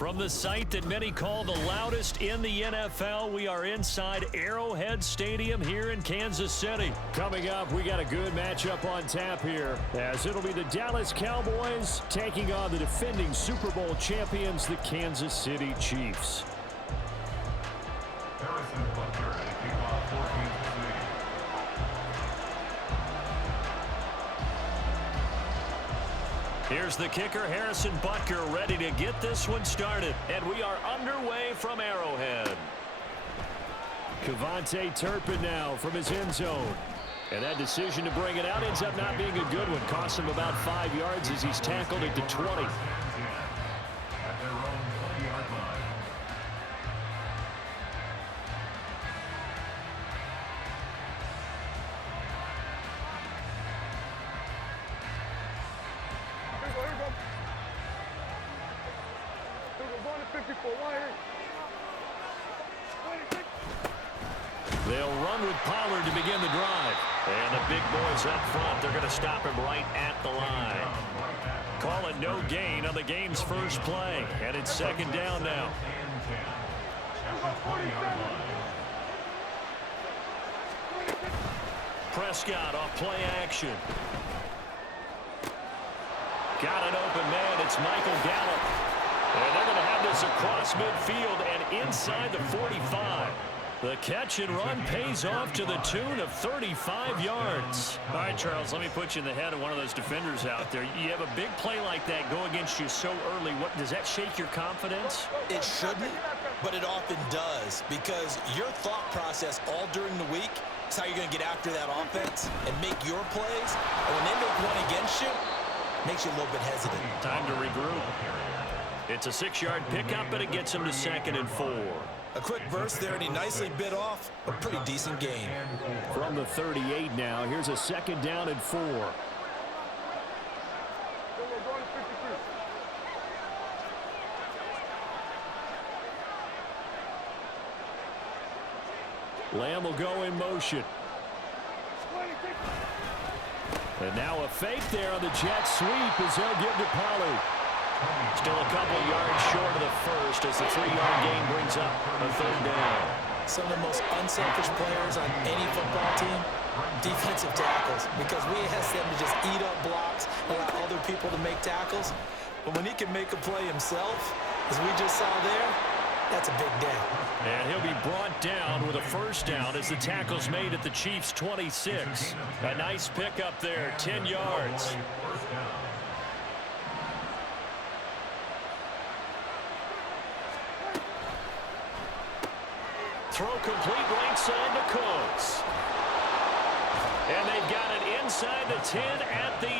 From the site that many call the loudest in the NFL, we are inside Arrowhead Stadium here in Kansas City. Coming up, we got a good matchup on tap here, as it'll be the Dallas Cowboys taking on the defending Super Bowl champions, the Kansas City Chiefs. Here's the kicker, Harrison Butker, ready to get this one started. And we are underway from Arrowhead. Kevontae Turpin now from his end zone. And that decision to bring it out ends up not being a good one. Costs him about 5 yards as he's tackled at the 20. They'll run with Pollard to begin the drive. And the big boys up front, they're going to stop him right at the line. Call it no gain on the game's first play. And it's second down now. Prescott off play action. Got an open man. It's Michael Gallup. And they're going to have this across midfield and inside the 45. The catch and run pays off to the tune of 35 yards. All right, Charles, let me put you in the head of one of those defenders out there. You have a big play like that go against you so early. What does that shake your confidence? It shouldn't, but it often does, because your thought process all during the week is how you're going to get after that offense and make your plays. And when they make one against you, it makes you a little bit hesitant. Time to regroup. It's a 6-yard pickup, but it gets him to 2nd and 4. A quick burst there, and he nicely bit off a pretty decent gain. From the 38 now, here's a 2nd down and 4. Lamb will go in motion. And now a fake there on the jet sweep as they'll give to Pollard. Still a couple yards short of the first as the 3-yard gain brings up a 3rd down. Some of the most unselfish players on any football team, defensive tackles, because we ask them to just eat up blocks, allow other people to make tackles. But when he can make a play himself, as we just saw there, that's a big day. And he'll be brought down with a 1st down as the tackle's made at the Chiefs' 26. A nice pickup there, 10 yards. Throw complete right side to Cooks. And they've got it inside the 10 at the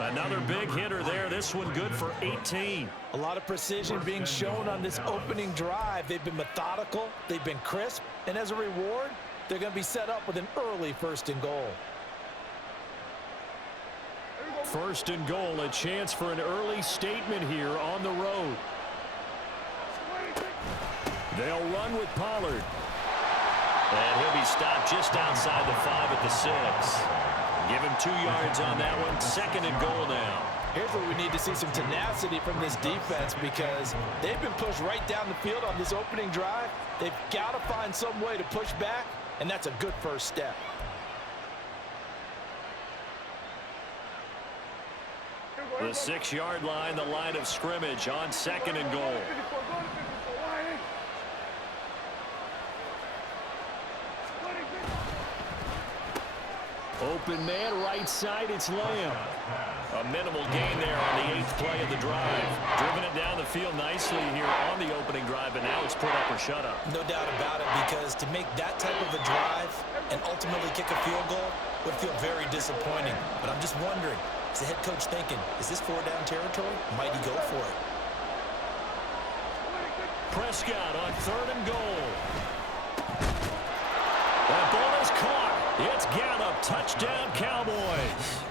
8. Another big hitter there. This one good for 18. A lot of precision being shown on this opening drive. They've been methodical. They've been crisp. And as a reward, they're going to be set up with an early 1st and goal. 1st and goal, a chance for an early statement here on the road. They'll run with Pollard. And he'll be stopped just outside the 5 at the 6. Give him 2 yards on that one. 2nd and goal now. Here's where we need to see some tenacity from this defense, because they've been pushed right down the field on this opening drive. They've got to find some way to push back, and that's a good first step. The 6-yard line, the line of scrimmage on 2nd and goal. Open man, right side, it's Lamb. A minimal gain there on the 8th play of the drive. Driven it down the field nicely here on the opening drive, and now it's put up or shut up. No doubt about it, because to make that type of a drive and ultimately kick a field goal would feel very disappointing. But I'm just wondering, is the head coach thinking, is this 4-down territory? Might he go for it? Prescott on 3rd and goal. That ball is caught. It's Gallup. Touchdown, Cowboys.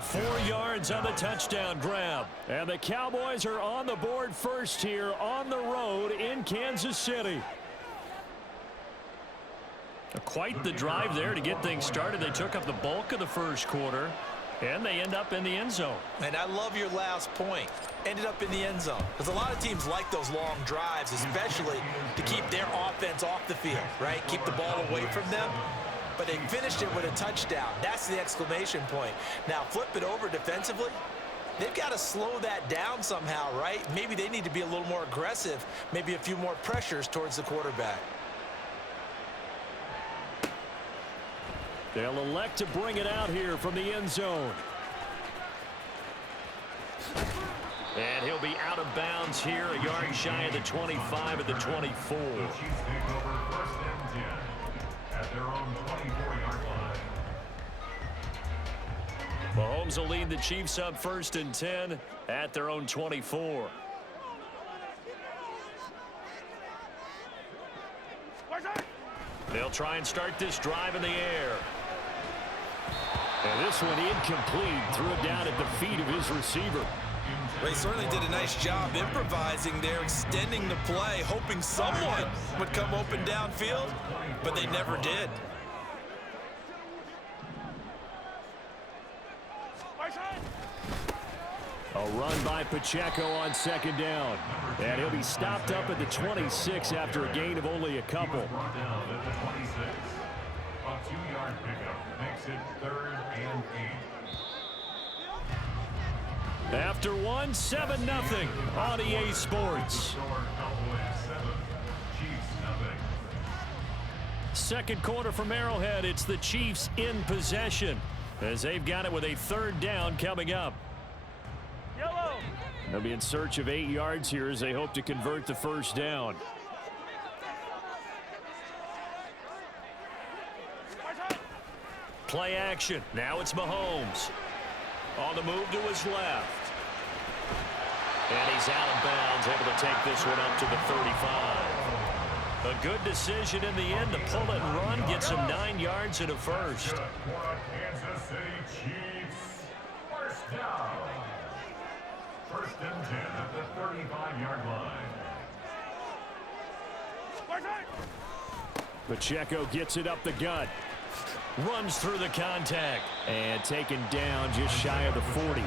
4 yards on the touchdown grab. And the Cowboys are on the board first here on the road in Kansas City. Quite the drive there to get things started. They took up the bulk of the first quarter. And they end up in the end zone. And I love your last point. Ended up in the end zone. Because a lot of teams like those long drives, especially to keep their offense off the field, right? Keep the ball away from them. But they finished it with a touchdown. That's the exclamation point. Now, flip it over defensively. They've got to slow that down somehow, right? Maybe they need to be a little more aggressive. Maybe a few more pressures towards the quarterback. They'll elect to bring it out here from the end zone. And he'll be out of bounds here, a yard shy of the 25 at the 24. The Chiefs take over 1st and 10 at their own 24-yard line. Mahomes will lead the Chiefs up 1st and 10 at their own 24. They'll try and start this drive in the air. And this one incomplete. Threw it down at the feet of his receiver. They certainly did a nice job improvising there, extending the play, hoping someone would come open downfield, but they never did. A run by Pacheco on 2nd down. And he'll be stopped up at the 26 after a gain of only a couple. Brought down at the 26. A 2-yard pickup makes it 3rd and 8. After 1, 7-0 on EA Sports. Cowboys 7, Chiefs 0. 2nd quarter from Arrowhead. It's the Chiefs in possession as they've got it with a 3rd down coming up. They'll be in search of 8 yards here as they hope to convert the 1st down. Play action. Now it's Mahomes. On the move to his left. And he's out of bounds, able to take this one up to the 35. A good decision in the end to pull it and run, gets him 9 yards and a 1st. Kansas City Chiefs. 1st down. 1st and 10 at the 35-yard line. Pacheco gets it up the gut. Runs through the contact. And taken down just shy of the 40.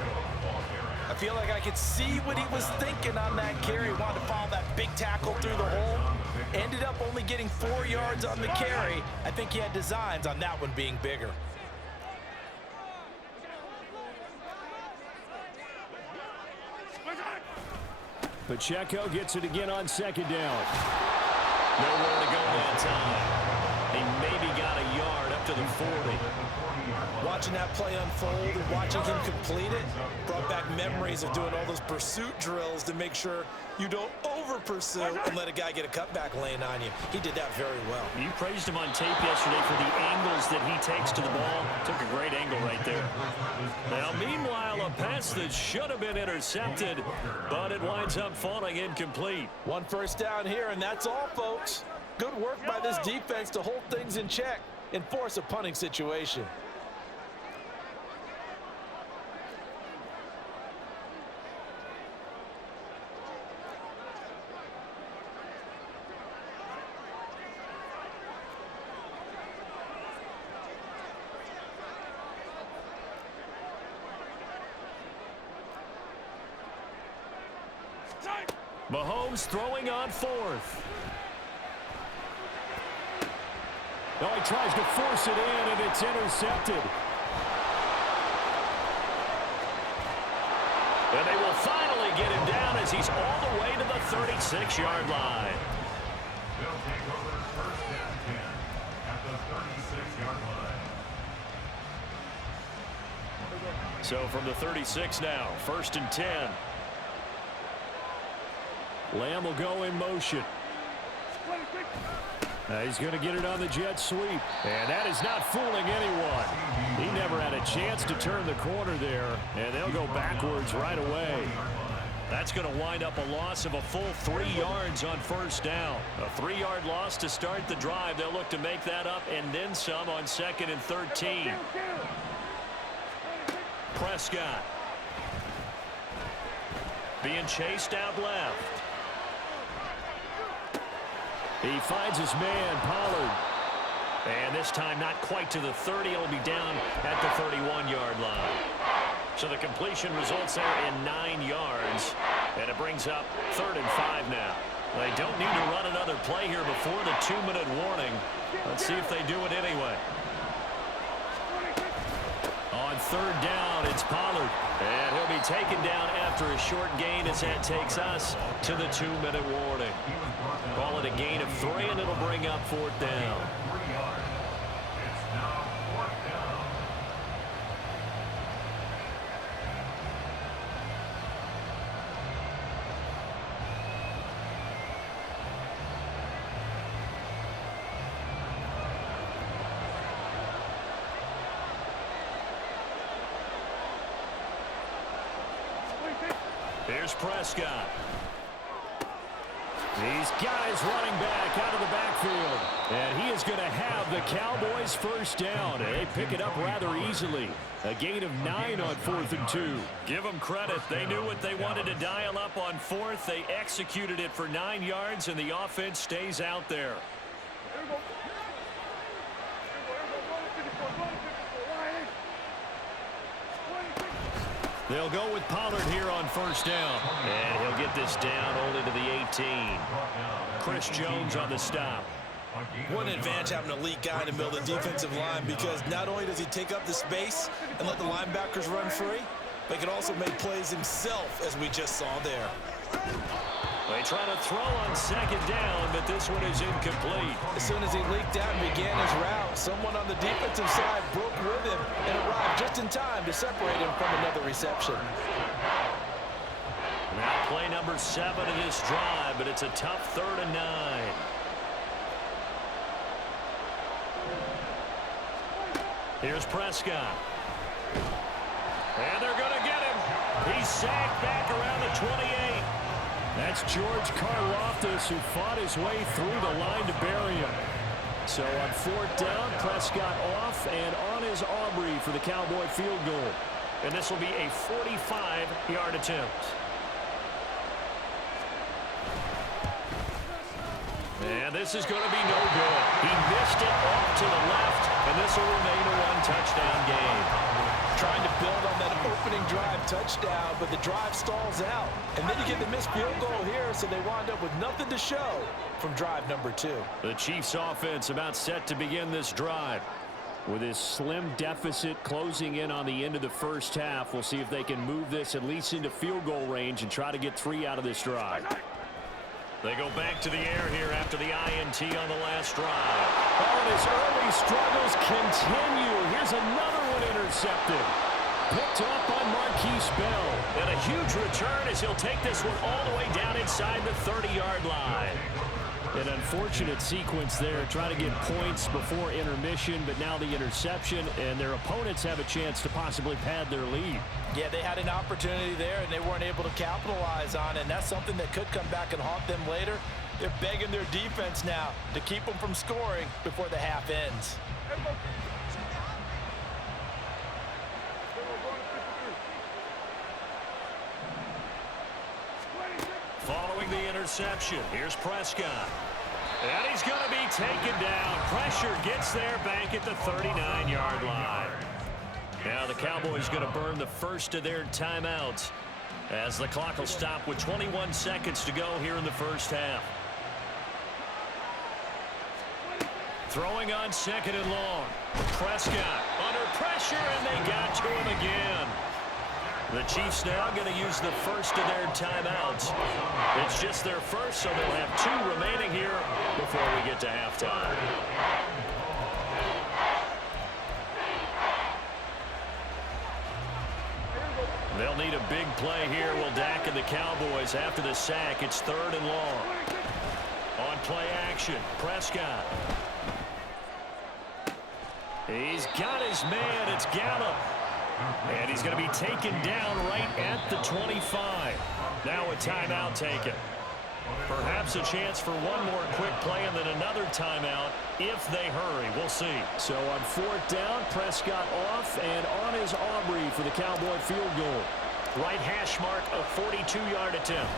I feel like I could see what he was thinking on that carry. He wanted to follow that big tackle through the hole. Ended up only getting 4 yards on the carry. I think he had designs on that one being bigger. Pacheco gets it again on 2nd down. Nowhere to go that time. He maybe got a yard up to the 40. Watching that play unfold and watching him complete it brought back memories of doing all those pursuit drills to make sure you don't over-pursue and let a guy get a cutback lane on you. He did that very well. You praised him on tape yesterday for the angles that he takes to the ball. Took a great angle right there. Now, meanwhile, a pass that should have been intercepted, but it winds up falling incomplete. 1 1st down here, and that's all, folks. Good work by this defense to hold things in check and force a punting situation. Mahomes throwing on 4th. Oh, he tries to force it in, and it's intercepted. And they will finally get him down as he's all the way to the 36-yard line. They'll take over 1st and 10 at the 36-yard line. So from the 36 now, 1st and 10. Lamb will go in motion. He's going to get it on the jet sweep. And that is not fooling anyone. He never had a chance to turn the corner there. And they'll go backwards right away. That's going to wind up a loss of a full 3 yards on 1st down. A 3-yard loss to start the drive. They'll look to make that up and then some on 2nd and 13. Prescott. Being chased out left. He finds his man, Pollard. And this time not quite to the 30. It'll be down at the 31-yard line. So the completion results there in 9 yards. And it brings up 3rd and 5 now. They don't need to run another play here before the 2-minute warning. Let's see if they do it anyway. On 3rd down, it's Pollard. And he'll be taken down after a short gain as that takes us to the 2-minute warning. Call it a gain of 3, and it'll bring up 4th down. Here's Prescott. He's got his running back out of the backfield. And he is going to have the Cowboys first down. They pick it up rather easily. A gain of 9 on 4th and 2. Give them credit. They knew what they wanted to dial up on 4th. They executed it for 9 yards, and the offense stays out there. They'll go with Pollard here on first down. And he'll get this down only to the 18. Chris Jones on the stop. What an advantage having an elite guy in the middle of the defensive line, because not only does he take up the space and let the linebackers run free, but he can also make plays himself, as we just saw there. They try to throw on 2nd down, but this one is incomplete. As soon as he leaked out and began his route, someone on the defensive side broke with him and arrived just in time to separate him from another reception. Now play number 7 of this drive, but it's a tough 3rd and 9. Here's Prescott. And they're going to get him. He's sacked back around the 28. That's George Karlaftis, who fought his way through the line to bury him. So on 4th down, Prescott off, and on is Aubrey for the Cowboy field goal. And this will be a 45-yard attempt. And this is going to be no good. He missed it off to the left, and this will remain a 1-touchdown game. Trying to build on that opening drive touchdown, but the drive stalls out. And then you get the missed field goal here, so they wind up with nothing to show from drive number 2. The Chiefs offense about set to begin this drive. With his slim deficit closing in on the end of the first half, we'll see if they can move this at least into field goal range and try to get 3 out of this drive. They go back to the air here after the INT on the last drive. Oh, and his early struggles continue. Here's another one intercepted. Picked up by Marquise Bell. And a huge return as he'll take this one all the way down inside the 30-yard line. An unfortunate sequence there, trying to get points before intermission, but now the interception, and their opponents have a chance to possibly pad their lead. Yeah, they had an opportunity there, and they weren't able to capitalize on it, and that's something that could come back and haunt them later. They're begging their defense now to keep them from scoring before the half ends. Following the interception, here's Prescott. And he's going to be taken down. Pressure gets there back at the 39-yard line. Now the Cowboys going to burn the first of their timeouts as the clock will stop with 21 seconds to go here in the first half. Throwing on 2nd and long. Prescott under pressure, and they got to him again. The Chiefs now going to use the first of their timeouts. It's just their first, so they'll have 2 remaining here before we get to halftime. They'll need a big play here. Will Dak and the Cowboys after the sack. It's 3rd and long. On play action, Prescott. He's got his man. It's Gallup. And he's going to be taken down right at the 25. Now a timeout taken. Perhaps a chance for one more quick play and then another timeout if they hurry. We'll see. So on 4th down, Prescott off, and on is Aubrey for the Cowboy field goal. Right hash mark, a 42-yard attempt.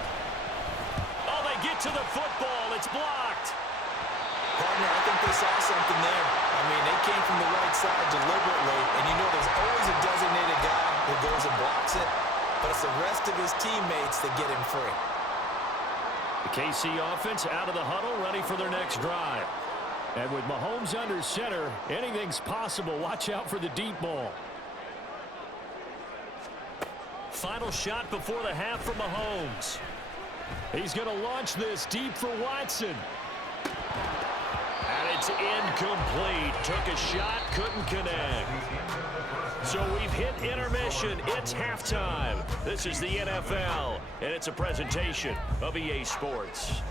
Oh, they get to the football. It's blocked. Part Gardner, I think they saw something there. I mean, they came from the right side deliberately, and you know there's always a designated guy who goes and blocks it, but it's the rest of his teammates that get him free. The KC offense out of the huddle, ready for their next drive. And with Mahomes under center, anything's possible. Watch out for the deep ball. Final shot before the half for Mahomes. He's going to launch this deep for Watson. And it's incomplete. Took a shot, couldn't connect. So we've hit intermission. It's halftime. This is the NFL, and it's a presentation of EA Sports.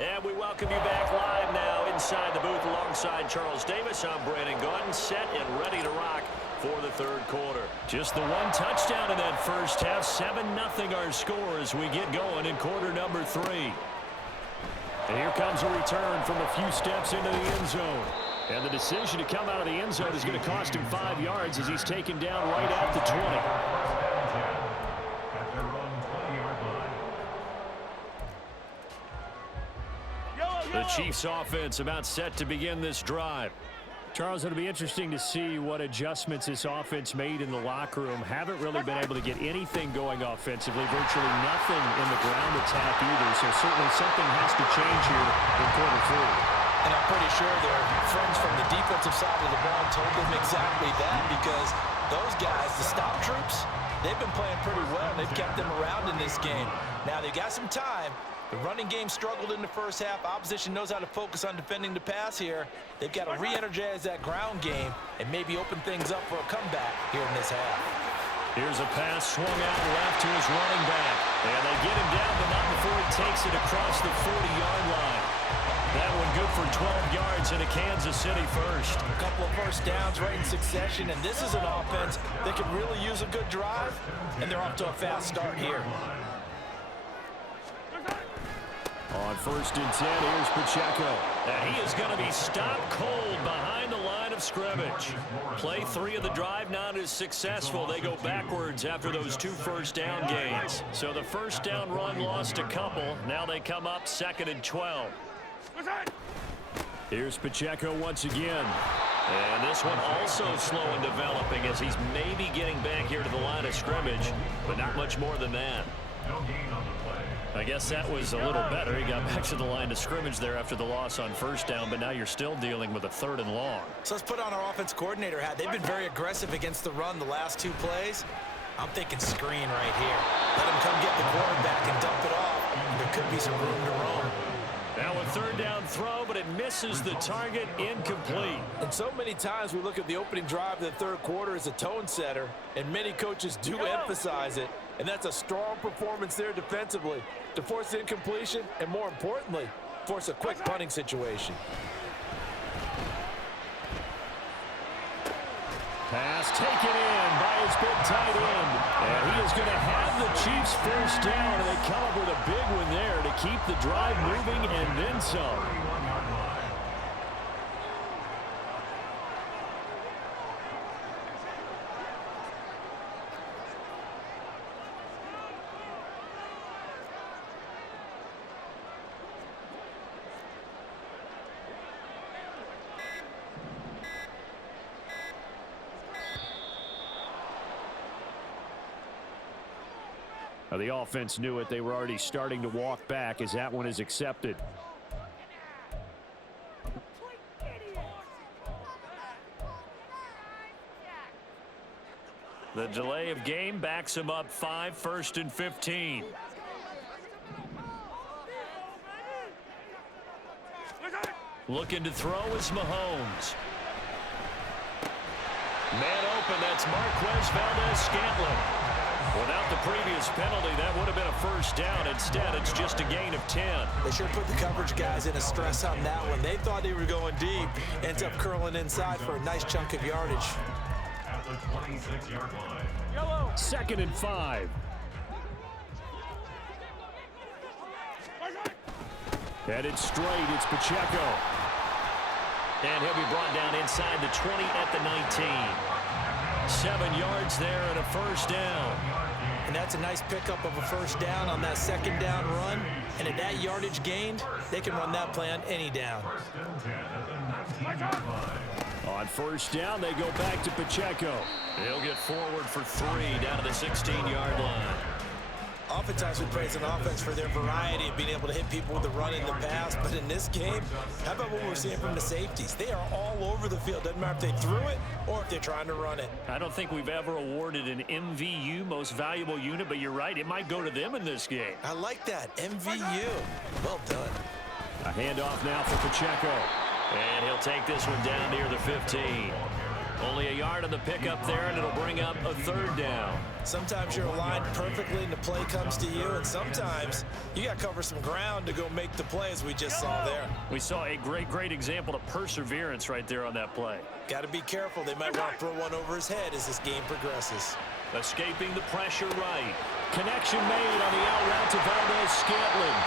And we welcome you back live now inside the booth alongside Charles Davis. I'm Brandon Gordon, set and ready to rock for the third quarter. Just the one touchdown in that first half. 7-0 our score as we get going in quarter number 3. And here comes a return from a few steps into the end zone. And the decision to come out of the end zone is going to cost him 5 yards as he's taken down right at the 20. The Chiefs offense about set to begin this drive. Charles, it'll be interesting to see what adjustments this offense made in the locker room. Haven't really been able to get anything going offensively. Virtually nothing in the ground attack either. So certainly something has to change here in quarter 3. And I'm pretty sure their friends from the defensive side of the ball told them exactly that, because those guys, the stop troops, they've been playing pretty well. They've kept them around in this game. Now they got some time. The running game struggled in the first half. Opposition knows how to focus on defending the pass here. They've got to re-energize that ground game and maybe open things up for a comeback here in this half. Here's a pass swung out left to his running back. And they get him down, but not before he takes it across the 40-yard line. That one good for 12 yards in a Kansas City first. A couple of first downs right in succession, and this is an offense that could really use a good drive, and they're off to a fast start here. On 1st and 10, here's Pacheco. And he is going to be stopped cold behind the line of scrimmage. Play 3 of the drive not as successful. They go backwards after those 2 first down gains. So the first down run lost a couple. Now they come up 2nd and 12. Here's Pacheco once again. And this one also slow in developing as he's maybe getting back here to the line of scrimmage, but not much more than that. I guess that was a little better. He got back to the line of scrimmage there after the loss on first down, but now you're still dealing with a 3rd and long. So let's put on our offense coordinator hat. They've been very aggressive against the run the last 2 plays. I'm thinking screen right here. Let him come get the quarterback and dump it off. There could be some room to roam. Now a 3rd down throw, but it misses the target, incomplete. And so many times we look at the opening drive of the third quarter as a tone setter, and many coaches do emphasize it. And that's a strong performance there defensively to force the incompletion and, more importantly, force a quick punting situation. Pass taken in by his big tight end. And he is going to have the Chiefs first down, and they come up with a big one there to keep the drive moving and then some. The offense knew it. They were already starting to walk back as that one is accepted. The delay of game backs him up 5, 1st and 15. Looking to throw is Mahomes. Man open, that's Marquez Valdez-Scantling. Without the previous penalty, that would have been a first down. Instead, it's just a gain of 10. They sure put the coverage guys in a stress on that one. They thought they were going deep. Ends up curling inside for a nice chunk of yardage. At the 26-yard line. 2nd and 5. Headed straight, it's Pacheco. And he'll be brought down inside the 20 at the 19. 7 yards there and a first down. And that's a nice pickup of a first down on that second down run. And at that yardage gained, they can run that play on any down. On first down, they go back to Pacheco. He'll get forward for 3 down to the 16-yard line. Oftentimes we praise an offense for their variety of being able to hit people with the run in the pass. But in this game, how about what we're seeing from the safeties? They are all over the field. Doesn't matter if they threw it or if they're trying to run it. I don't think we've ever awarded an MVU, most valuable unit, but you're right. It might go to them in this game. I like that. MVU. Well done. A handoff now for Pacheco. And he'll take this one down near the 15. Only a yard on the pickup there, and it'll bring up a third down. Sometimes you're aligned perfectly and the play comes to you, and sometimes you got to cover some ground to go make the play, as we just saw there. We saw a great example of perseverance right there on that play. Got to be careful. They might want to throw one over his head as this game progresses. Escaping the pressure right. Connection made on the out route to Valdez-Scantling.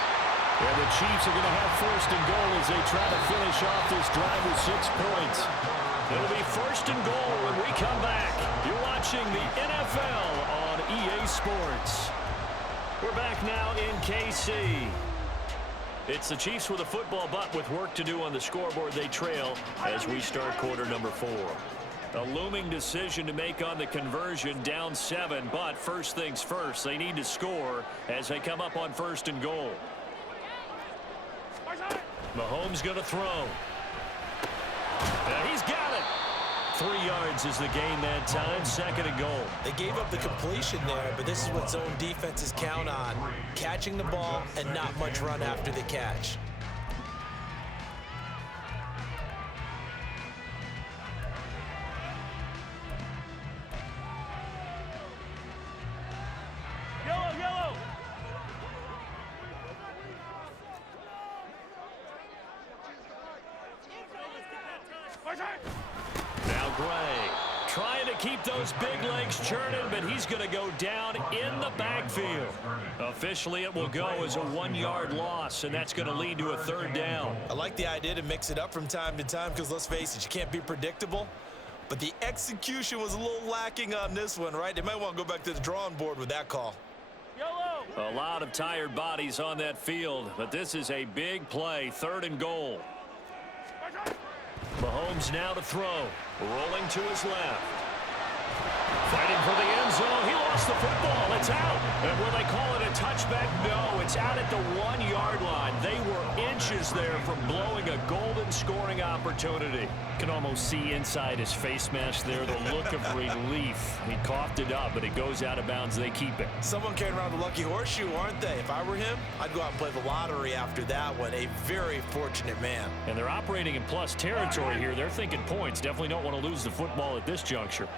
And the Chiefs are going to have first and goal as they try to finish off this drive with 6 points. It'll be first and goal when we come back. You're watching the NFL on EA Sports. We're back now in KC. It's the Chiefs with a football, but with work to do on the scoreboard, they trail as we start quarter number 4. A looming decision to make on the conversion, down 7, but first things first, they need to score as they come up on first and goal. Mahomes going to throw. He's got it. 3 yards is the gain that time, second and goal. They gave up the completion there, but this is what zone defenses count on. Catching the ball and not much run after the catch. Now Gray trying to keep those big legs churning, but he's going to go down in the backfield. Officially, it will go as a 1-yard loss, and that's going to lead to a third down. I like the idea to mix it up from time to time because, let's face it, you can't be predictable. But the execution was a little lacking on this one, right? They might want to go back to the drawing board with that call. A lot of tired bodies on that field, but this is a big play, third and goal. Mahomes now to throw, rolling to his left. Fighting for the end zone. He lost the football. It's out. And will they call it a touchback? No, it's out at the 1-yard line. They were inches there from blowing a golden scoring opportunity. Can almost see inside his face mask there the look of relief. He coughed it up, but it goes out of bounds. They keep it. Someone carrying around the lucky horseshoe, aren't they? If I were him, I'd go out and play the lottery after that one. A very fortunate man. And they're operating in plus territory here. They're thinking points. Definitely don't want to lose the football at this juncture.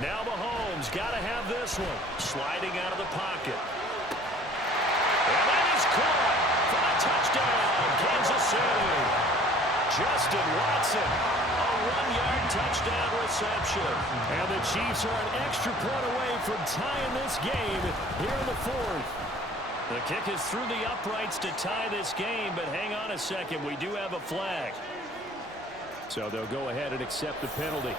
Now Mahomes got to have this one. Sliding out of the pocket. And that is caught for a touchdown, Kansas City. Justin Watson, a 1-yard touchdown reception. And the Chiefs are an extra point away from tying this game here in the 4th. The kick is through the uprights to tie this game, but hang on a second. We do have a flag. So they'll go ahead and accept the penalty.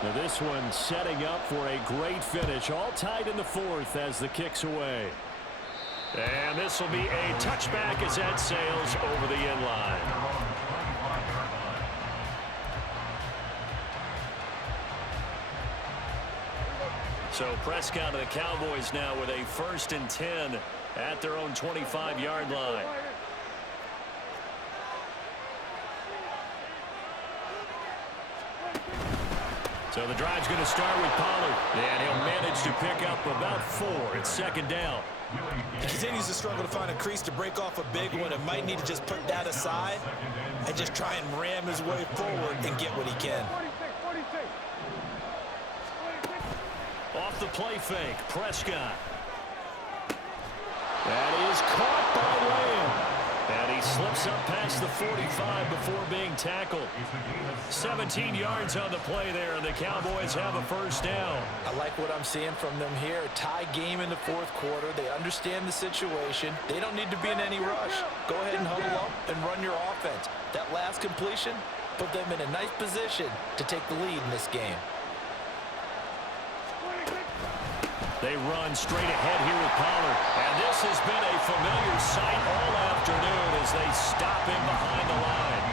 Now this one setting up for a great finish, all tied in the 4th as the kick's away. And this will be a touchback as that sails over the end line. So Prescott of the Cowboys now with a 1st and 10 at their own 25-yard line. So the drive's going to start with Pollard, and he'll manage to pick up about 4. It's second down. He continues to struggle to find a crease to break off a big one and might need to just put that aside and just try and ram his way forward and get what he can. Off the play fake, Prescott. That is caught by Lamb. And he slips up past the 45 before being tackled. 17 yards on the play there, and the Cowboys have a first down. I like what I'm seeing from them here. A tie game in the fourth quarter. They understand the situation. They don't need to be in any rush. Go ahead and huddle up and run your offense. That last completion put them in a nice position to take the lead in this game. They run straight ahead here with Pollard. And this has been a familiar sight all afternoon as they stop him behind the line.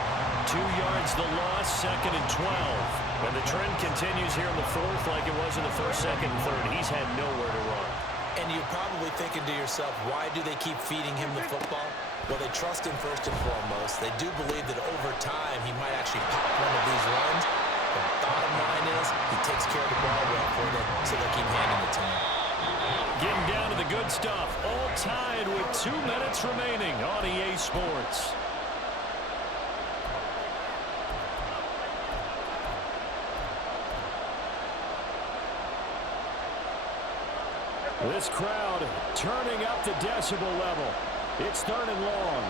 2 yards the loss, 2nd and 12. And the trend continues here in the fourth like it was in the first, second, and third. He's had nowhere to run. And you're probably thinking to yourself, why do they keep feeding him the football? Well, they trust him first and foremost. They do believe that over time he might actually pop one of these runs. But the bottom line is he takes care of the ball well for them, so they keep handing it to him. Getting down to the good stuff. All tied with 2 minutes remaining on EA Sports. This crowd turning up the decibel level. It's 3rd and long.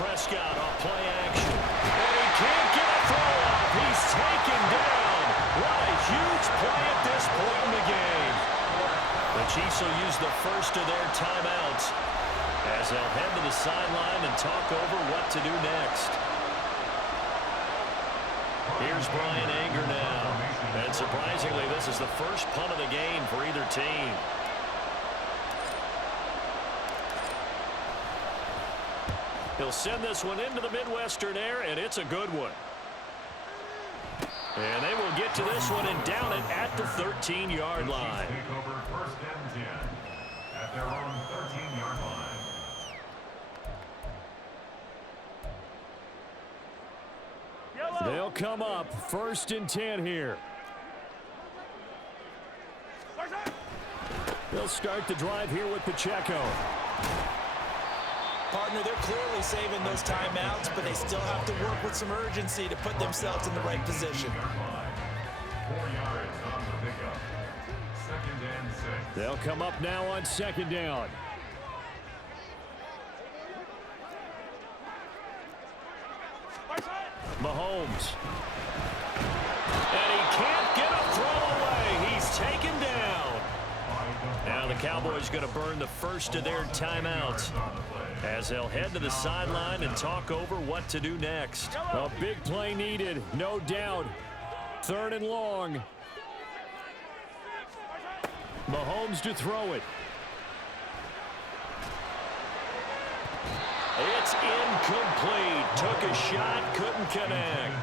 Prescott off play action. And he can't get a throw off. He's taken down. What a huge play at this point in the game. The Chiefs will use the first of their timeouts as they'll head to the sideline and talk over what to do next. Here's Brian Anger now. And surprisingly, this is the first punt of the game for either team. He'll send this one into the Midwestern air, and it's a good one. And they will get to this one and down it at the 13-yard line. Take over 1st and 10 at their own 13-yard line. They'll come up 1st and 10 here. They'll start the drive here with Pacheco. Partner, they're clearly saving those timeouts, but they still have to work with some urgency to put themselves in the right position. 4 yards on the pickup. 2nd and 6. They'll come up now on 2nd down. Mahomes. And he can't get a throw away. He's taken down. Now the Cowboys going to burn the first of their timeouts as they'll head to the sideline and talk over what to do next. A big play needed, no doubt. 3rd and long. Mahomes to throw it. It's incomplete. Took a shot, couldn't connect.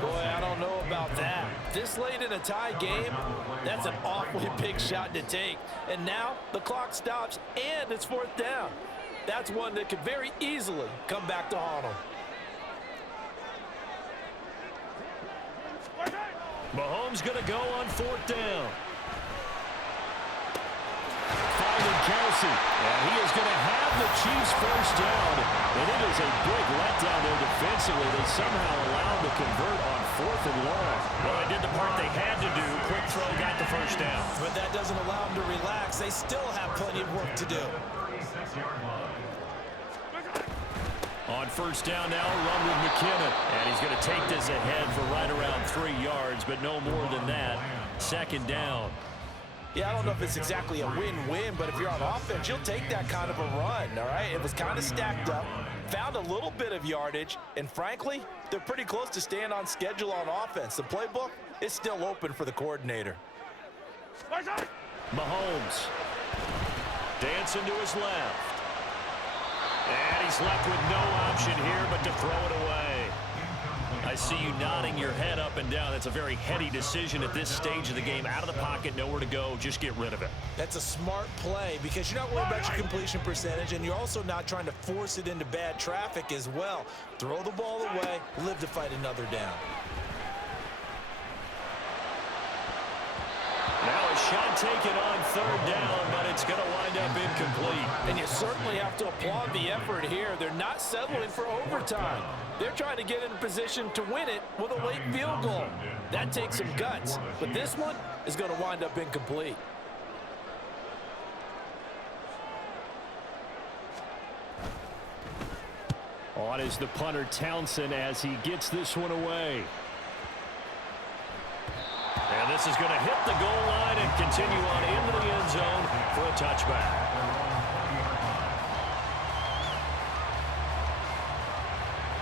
Boy, I don't know about that. This late in a tie game, that's an awfully big shot to take. And now the clock stops and it's 4th down. That's one that could very easily come back to haunt them. Mahomes going to go on 4th down. Finding Kelsey, and he is going to have the Chiefs first down. And it is a big letdown there defensively. They somehow allowed to convert on 4th and long. Well, they did the part they had to do. Quick throw, got the first down. But that doesn't allow them to relax. They still have plenty of work to do. 36-yard line. On 1st down now, run with McKinnon. And he's going to take this ahead for right around 3 yards, but no more than that. 2nd down. Yeah, I don't know if it's exactly a win-win, but if you're on offense, you'll take that kind of a run, all right? It was kind of stacked up, found a little bit of yardage, and frankly, they're pretty close to staying on schedule on offense. The playbook is still open for the coordinator. Mahomes. Dancing to his left. And he's left with no option here but to throw it away. I see you nodding your head up and down. That's a very heady decision at this stage of the game. Out of the pocket, nowhere to go. Just get rid of it. That's a smart play because you're not worried about your completion percentage, and you're also not trying to force it into bad traffic as well. Throw the ball away, live to fight another down. Now a shot taken on 3rd down, but it's going to wind up incomplete. And you certainly have to applaud the effort here. They're not settling for overtime. They're trying to get in a position to win it with a late field goal. That takes some guts, but this one is going to wind up incomplete. On is the punter Townsend as he gets this one away. And this is going to hit the goal line and continue on into the end zone for a touchback.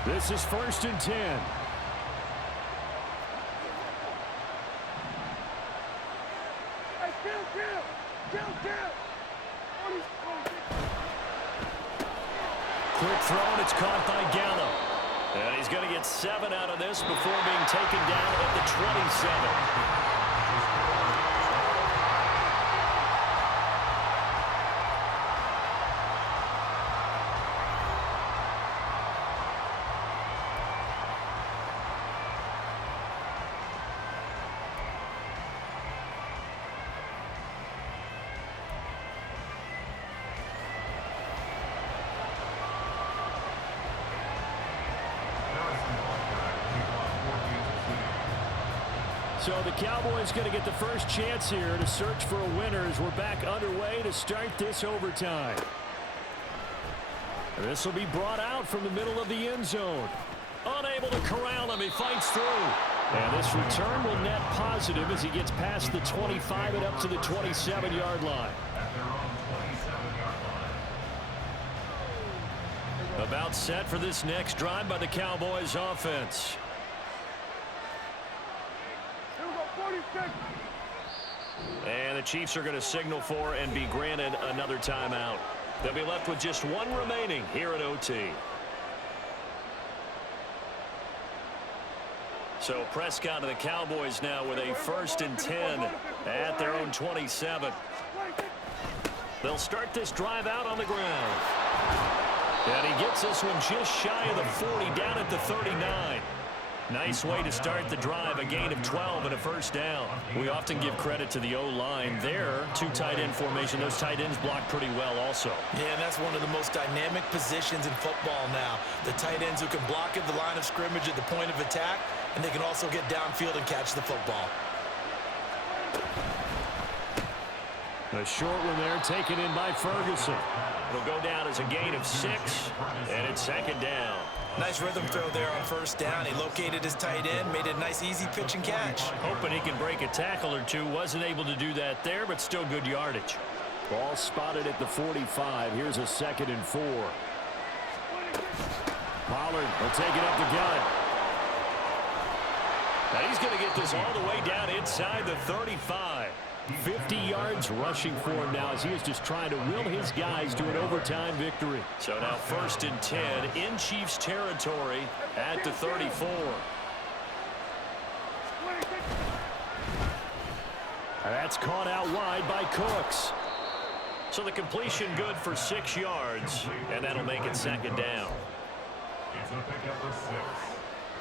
This is 1st and 10. Quick throw, and it's caught by Gallup. And he's going to get 7 out of this before being taken down at the 27. So the Cowboys going to get the first chance here to search for a winner as we're back underway to start this overtime. This will be brought out from the middle of the end zone. Unable to corral him, he fights through. And this return will net positive as he gets past the 25 and up to the 27-yard line. About set for this next drive by the Cowboys offense. And the Chiefs are going to signal for and be granted another timeout. They'll be left with just one remaining here at OT. So Prescott and the Cowboys now with a 1st and 10 at their own 27. They'll start this drive out on the ground. And he gets this one just shy of the 40 down at the 39. Nice way to start the drive, a gain of 12 and a 1st down. We often give credit to the O-line there. 2 tight end formation. Those tight ends block pretty well also. Yeah, and that's one of the most dynamic positions in football now. The tight ends who can block at the line of scrimmage at the point of attack, and they can also get downfield and catch the football. A short one there taken in by Ferguson. It'll go down as a gain of 6, and it's 2nd down. Nice rhythm throw there on 1st down. He located his tight end, made a nice easy pitch and catch. Hoping he can break a tackle or two. Wasn't able to do that there, but still good yardage. Ball spotted at the 45. Here's a 2nd and 4. Pollard will take it up the gut. Now he's going to get this all the way down inside the 35. 50 yards rushing for him now as he is just trying to will his guys to an overtime victory. So now 1st and 10 in Chiefs territory at the 34. That's caught out wide by Cooks. So the completion good for 6 yards, and that'll make it 2nd down. It's a pickup of 6.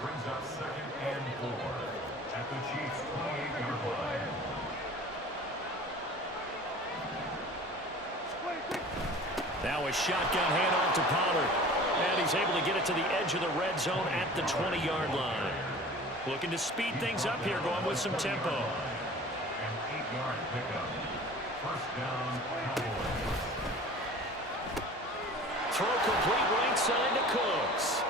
Brings up 2nd and 4 at the Chiefs' 28-yard line. Now a shotgun handoff to Pollard. And he's able to get it to the edge of the red zone at the 20-yard line. Looking to speed things up here, going with some tempo. An 8-yard pickup. 1st down, Cowboys. Throw complete right side to Cooks.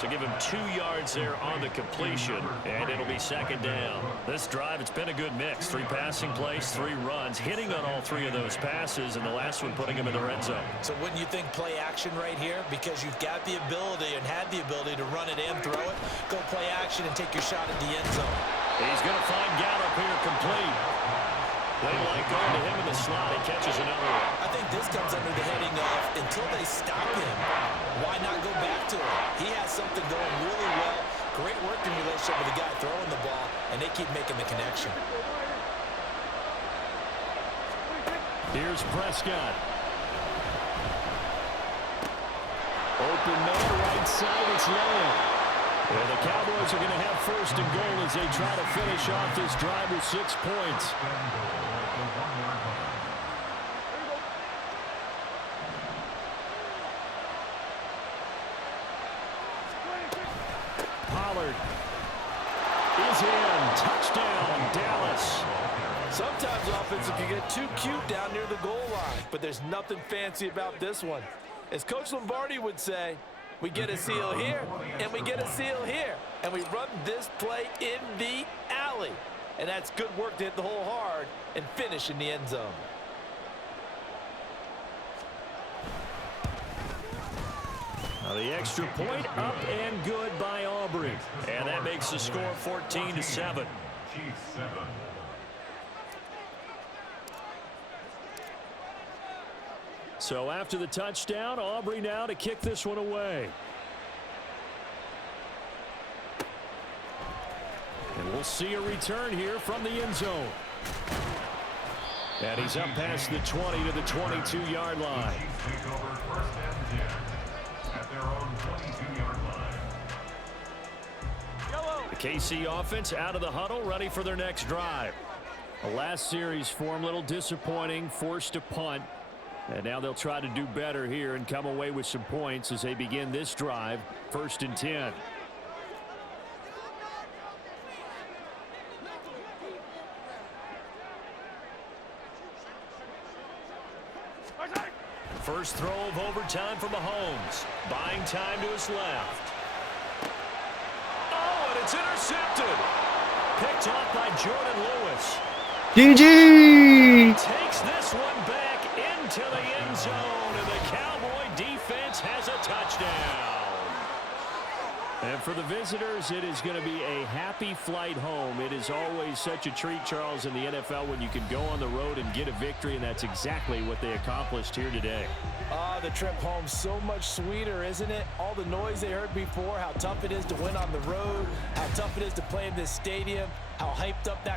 So give him 2 yards there on the completion, and it'll be 2nd down. This drive, it's been a good mix. 3 passing plays, 3 runs, hitting on all 3 of those passes, and the last one putting him in the red zone. So wouldn't you think play action right here? Because you've got the ability and had the ability to run it and throw it. Go play action and take your shot at the end zone. He's going to find Gallup here complete. They like going to him in the slot. He catches another one. I think this comes under the heading of until they stop him, why not go back to him? He has something going really well. Great working relationship with the guy throwing the ball, and they keep making the connection. Here's Prescott. Open man right side. It's low. And the Cowboys are going to have 1st and goal as they try to finish off this drive with 6 points. Pollard is in. Touchdown, Dallas. Sometimes offensive can get too cute down near the goal line, but there's nothing fancy about this one. As Coach Lombardi would say, We get a seal here, and we get a seal here. And we run this play in the alley. And that's good work to hit the hole hard and finish in the end zone. Now the extra point up and good by Aubrey. And that makes the score 14-7. Chiefs 7. So after the touchdown, Aubrey now to kick this one away. And we'll see a return here from the end zone. And he's up past the 20 to the 22-yard line. Chiefs take over first and 10 at their own 22-yard line. The KC offense out of the huddle, ready for their next drive. The last series for them, a little disappointing, forced to punt. And now they'll try to do better here and come away with some points as they begin this drive, 1st and 10. First throw of overtime for Mahomes. Buying time to his left. Oh, and it's intercepted. Picked off by Jordan Lewis. GG! Takes this one back into the end zone, and the Cowboy defense has a touchdown. And for the visitors, it is going to be a happy flight home. It is always such a treat, Charles, in the NFL when you can go on the road and get a victory, and that's exactly what they accomplished here today. The trip home so much sweeter, isn't it? All the noise they heard before, how tough it is to win on the road, how tough it is to play in this stadium, how hyped up that